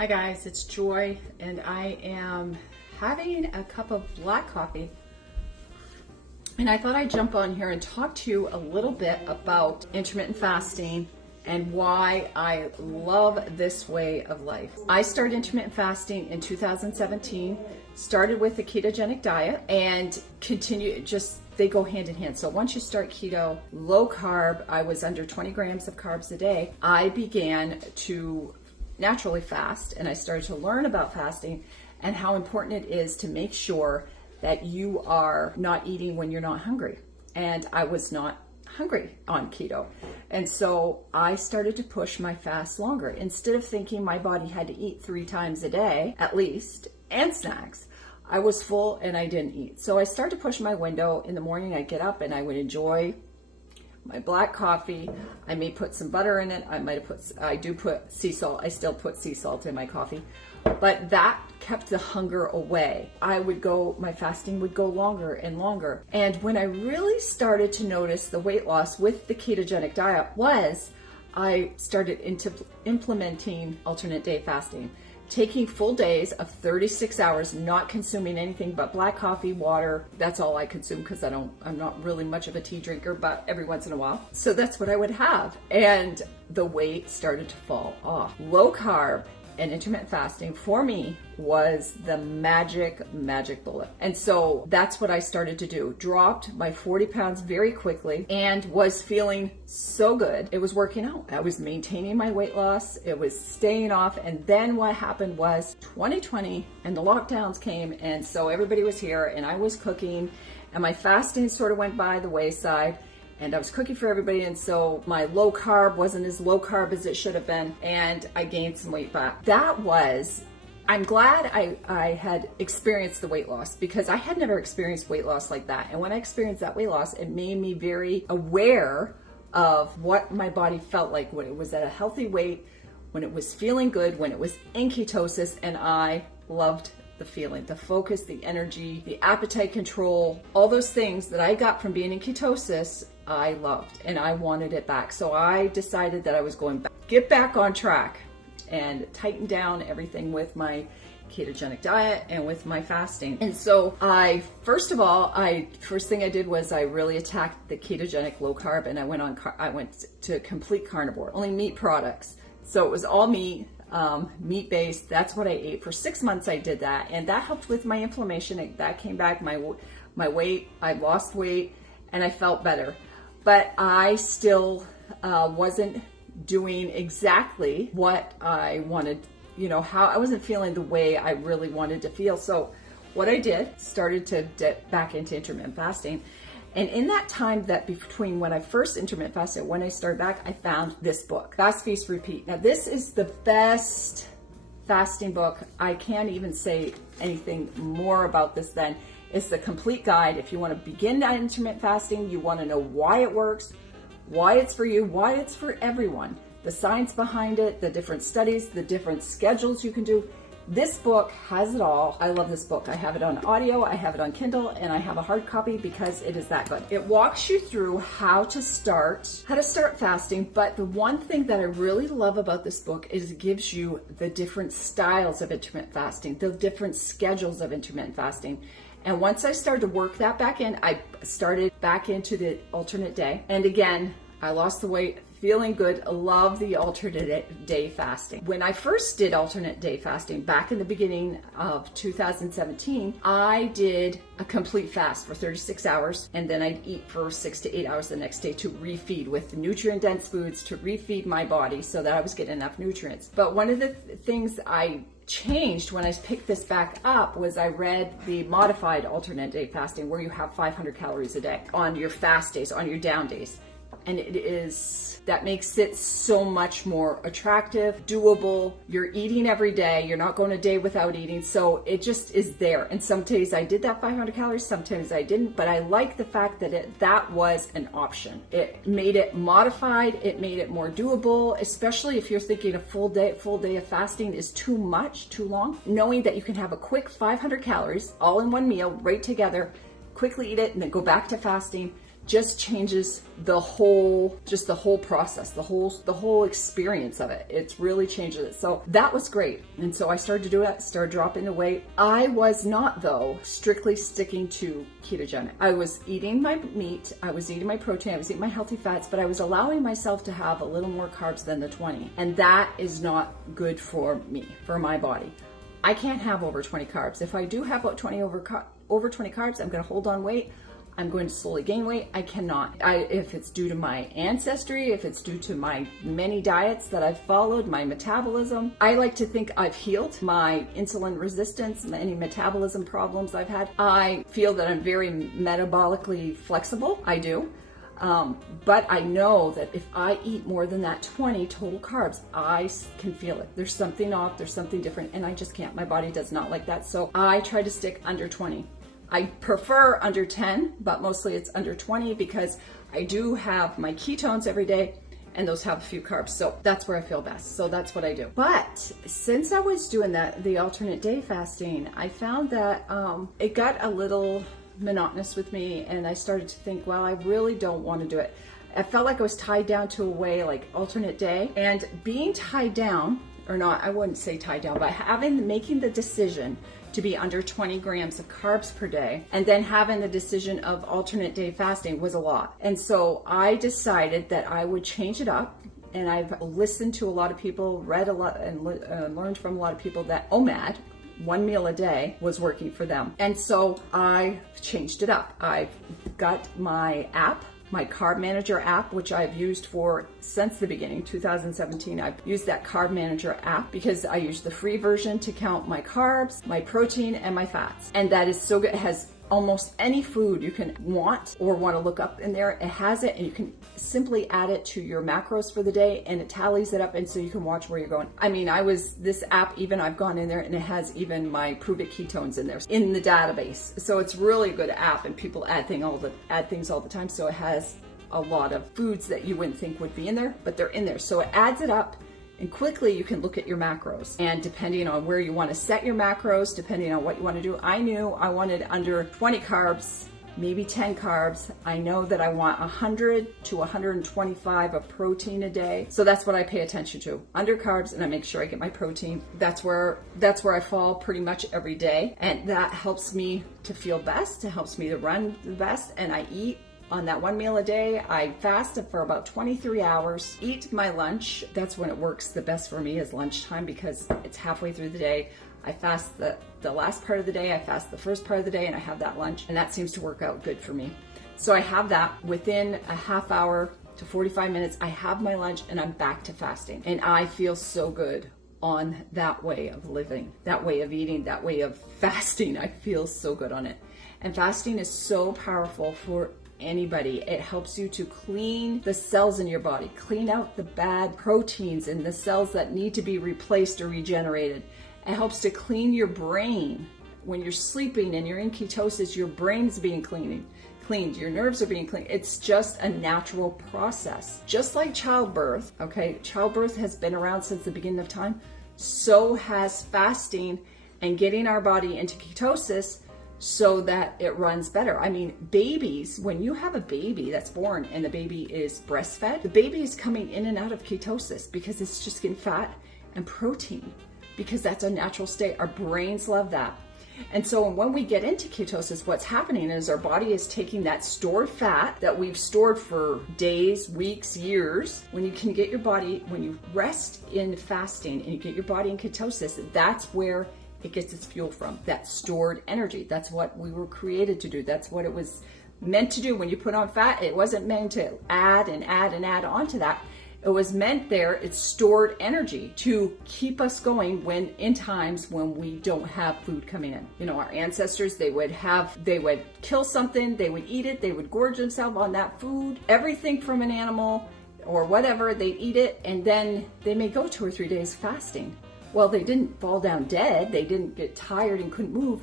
Hi guys, it's Joy and I am having a cup of black coffee, and I thought I'd jump on here and talk to you a little bit about intermittent fasting and why I love this way of life. I started intermittent fasting in 2017, started with a ketogenic diet and continue, they go hand in hand. So once you start keto, low carb, I was under 20 grams of carbs a day, I began to naturally fast, and I started to learn about fasting and how important it is to make sure that you are not eating when you're not hungry. And I was not hungry on keto. And so I started to push my fast longer. Instead of thinking my body had to eat 3 times a day, at least, and snacks, I was full and I didn't eat. So I started to push my window. In the morning, I'd get up and I would enjoy my black coffee. I may put some butter in it. I do put sea salt. I still put sea salt in my coffee, but that kept the hunger away. My fasting would go longer and longer. And when I really started to notice the weight loss with the ketogenic diet was I started implementing alternate day fasting, taking full days of 36 hours, not consuming anything but black coffee, water. That's all I consume because I'm not really much of a tea drinker, but every once in a while. So that's what I would have. And the weight started to fall off. Low carb and intermittent fasting for me was the magic bullet. And so that's what I started to do. Dropped my 40 pounds very quickly and was feeling so good. It was working out. I was maintaining my weight loss. It was staying off. And then what happened was 2020 and the lockdowns came. And so everybody was here and I was cooking and my fasting sort of went by the wayside. And I was cooking for everybody, and so my low carb wasn't as low carb as it should have been, and I gained some weight back. I'm glad I had experienced the weight loss, because I had never experienced weight loss like that. And when I experienced that weight loss, it made me very aware of what my body felt like when it was at a healthy weight, when it was feeling good, when it was in ketosis, and I loved the feeling, the focus, the energy, the appetite control, all those things that I got from being in ketosis, I loved, and I wanted it back. So I decided that I was going back, get back on track and tighten down everything with my ketogenic diet and with my fasting. And so first thing I did was I really attacked the ketogenic low carb, and I went to complete carnivore, only meat products. So it was all meat. Meat-based. That's what I ate for 6 months. I did that, and that helped with my inflammation. That came back. My weight. I lost weight, and I felt better. But I still wasn't doing exactly what I wanted. How I wasn't feeling the way I really wanted to feel. So what I did, started to dip back into intermittent fasting. And in that time that between when I first intermittent fasted, when I started back, I found this book, Fast, Feast, Repeat. Now this is the best fasting book. I can't even say anything more about this than it's the complete guide. If you want to begin that intermittent fasting, you want to know why it works, why it's for you, why it's for everyone, the science behind it, the different studies, the different schedules you can do. This book has it all. I love this book. I have it on audio, I have it on Kindle, and I have a hard copy because it is that good. It walks you through how to start fasting, but the one thing that I really love about this book is it gives you the different styles of intermittent fasting, the different schedules of intermittent fasting. And once I started to work that back in, I started back into the alternate day. And again, I lost the weight, feeling good, love the alternate day fasting. When I first did alternate day fasting back in the beginning of 2017, I did a complete fast for 36 hours, and then I'd eat for 6 to 8 hours the next day to refeed with nutrient-dense foods to refeed my body so that I was getting enough nutrients. But one of the things I changed when I picked this back up was I read the modified alternate day fasting, where you have 500 calories a day on your fast days, on your down days. And that makes it so much more attractive, doable. You're eating every day. You're not going a day without eating. So it just is there. And some days I did that 500 calories, sometimes I didn't, but I like the fact that that was an option. It made it modified. It made it more doable, especially if you're thinking a full day of fasting is too much, too long. Knowing that you can have a quick 500 calories all in one meal right together, quickly eat it, and then go back to fasting just changes the whole process, the whole experience of it. It's really changes it. So that was great. And so I started to do it, started dropping the weight. I was not, though, strictly sticking to ketogenic. I was eating my meat, I was eating my protein, I was eating my healthy fats, but I was allowing myself to have a little more carbs than the 20. And that is not good for me, for my body. I can't have over 20 carbs. If I do have about 20 over 20 carbs, I'm going to hold on weight. I'm going to slowly gain weight. I cannot. If it's due to my ancestry, if it's due to my many diets that I've followed, my metabolism, I like to think I've healed my insulin resistance, any metabolism problems I've had. I feel that I'm very metabolically flexible. I do. But I know that if I eat more than that 20 total carbs, I can feel it. There's something off, there's something different, and I just can't. My body does not like that. So I try to stick under 20. I prefer under 10, but mostly it's under 20 because I do have my ketones every day and those have a few carbs. So that's where I feel best. So that's what I do. But since I was doing the alternate day fasting, I found that it got a little monotonous with me, and I started to think, well, I really don't want to do it. I felt like I was tied down to a way like alternate day, and being tied down, or not, I wouldn't say tied down, but making the decision to be under 20 grams of carbs per day, and then having the decision of alternate day fasting was a lot. And so I decided that I would change it up. And I've listened to a lot of people, read a lot, and learned from a lot of people that OMAD, one meal a day, was working for them. And so I changed it up. I've got my app, my Carb Manager app, which I've used since the beginning, 2017. I've used that Carb Manager app because I use the free version to count my carbs, my protein, and my fats. And that is so good. It has almost any food you can want or want to look up in there. It has it, and you can simply add it to your macros for the day, and it tallies it up, and so you can watch where you're going. I mean, this app, even I've gone in there and it has even my Prove It ketones in there in the database. So it's really a good app, and people add things all the time. So it has a lot of foods that you wouldn't think would be in there, but they're in there. So it adds it up, and quickly you can look at your macros. And depending on where you want to set your macros, depending on what you want to do, I knew I wanted under 20 carbs, maybe 10 carbs. I know that I want 100 to 125 of protein a day. So that's what I pay attention to, under carbs, and I make sure I get my protein. That's where I fall pretty much every day. And that helps me to feel best. It helps me to run the best. And I eat on that one meal a day. I fast for about 23 hours, eat my lunch. That's when it works the best for me, is lunchtime, because it's halfway through the day. I fast the last part of the day, I fast the first part of the day, and I have that lunch, and that seems to work out good for me. So I have that. Within a half hour to 45 minutes, I have my lunch and I'm back to fasting. And I feel so good on that way of living, that way of eating, that way of fasting. I feel so good on it. And fasting is so powerful for anybody. It helps you to clean the cells in your body, clean out the bad proteins in the cells that need to be replaced or regenerated. It helps to clean your brain. When you're sleeping and you're in ketosis, your brain's being cleaned, your nerves are being cleaned. It's just a natural process. Just like childbirth, okay? Childbirth has been around since the beginning of time. So has fasting and getting our body into ketosis so that it runs better. I mean, babies, when you have a baby that's born and the baby is breastfed, the baby is coming in and out of ketosis because it's just getting fat and protein, because that's a natural state. Our brains love that. And so when we get into ketosis, what's happening is our body is taking that stored fat that we've stored for days, weeks, years. When you rest in fasting and you get your body in ketosis, that's where it gets its fuel from, that stored energy. That's what we were created to do. That's what it was meant to do. When you put on fat, it wasn't meant to add and add and add onto that. It was meant it's stored energy to keep us going in times when we don't have food coming in. You know, our ancestors, they would kill something, they would eat it, they would gorge themselves on that food, everything from an animal or whatever, they'd eat it, and then they may go 2 or 3 days fasting. Well, they didn't fall down dead. They didn't get tired and couldn't move.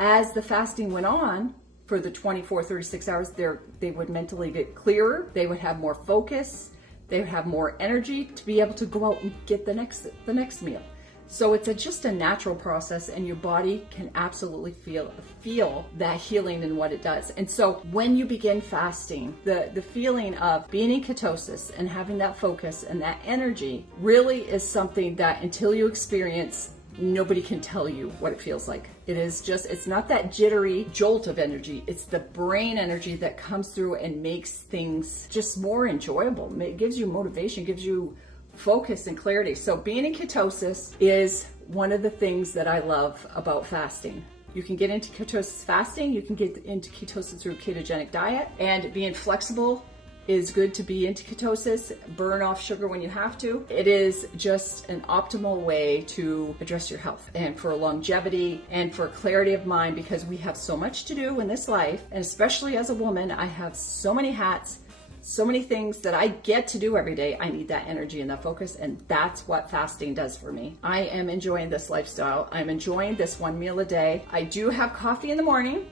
As the fasting went on for the 24, 36 hours, they would mentally get clearer. They would have more focus. They would have more energy to be able to go out and get the next meal. So it's just a natural process, and your body can absolutely feel that healing and what it does. And so when you begin fasting, the feeling of being in ketosis and having that focus and that energy really is something that until you experience, nobody can tell you what it feels like. It's not that jittery jolt of energy. It's the brain energy that comes through and makes things just more enjoyable. It gives you motivation, gives you focus and clarity. So being in ketosis is one of the things that I love about fasting. You can get into ketosis fasting, you can get into ketosis through a ketogenic diet, and being flexible is good to be into ketosis. Burn off sugar when you have to. It is just an optimal way to address your health and for longevity and for clarity of mind, because we have so much to do in this life, and especially as a woman, I have so many hats, so many things that I get to do every day. I need that energy and that focus, and that's what fasting does for me. I am enjoying this lifestyle. I'm enjoying this one meal a day. I do have coffee in the morning,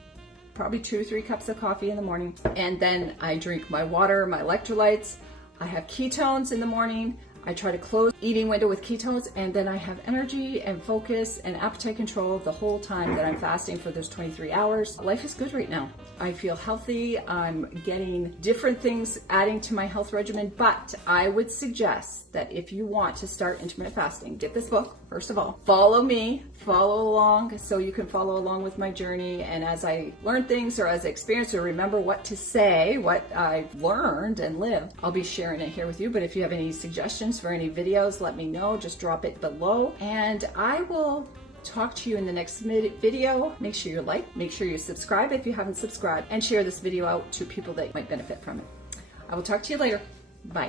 probably 2 or 3 cups of coffee in the morning, and then I drink my water, my electrolytes. I have ketones in the morning. I try to close eating window with ketones, and then I have energy and focus and appetite control the whole time that I'm fasting for those 23 hours. Life is good right now. I feel healthy. I'm getting different things adding to my health regimen, but I would suggest that if you want to start intermittent fasting, get this book, first of all. Follow me, follow along so you can follow along with my journey. And as I learn things or as I experience or remember what to say, what I've learned and lived, I'll be sharing it here with you. But if you have any suggestions for any videos, let me know. Just drop it below, and I will talk to you in the next video. Make sure you like, make sure you subscribe if you haven't subscribed, and share this video out to people that might benefit from it. I will talk to you later. Bye.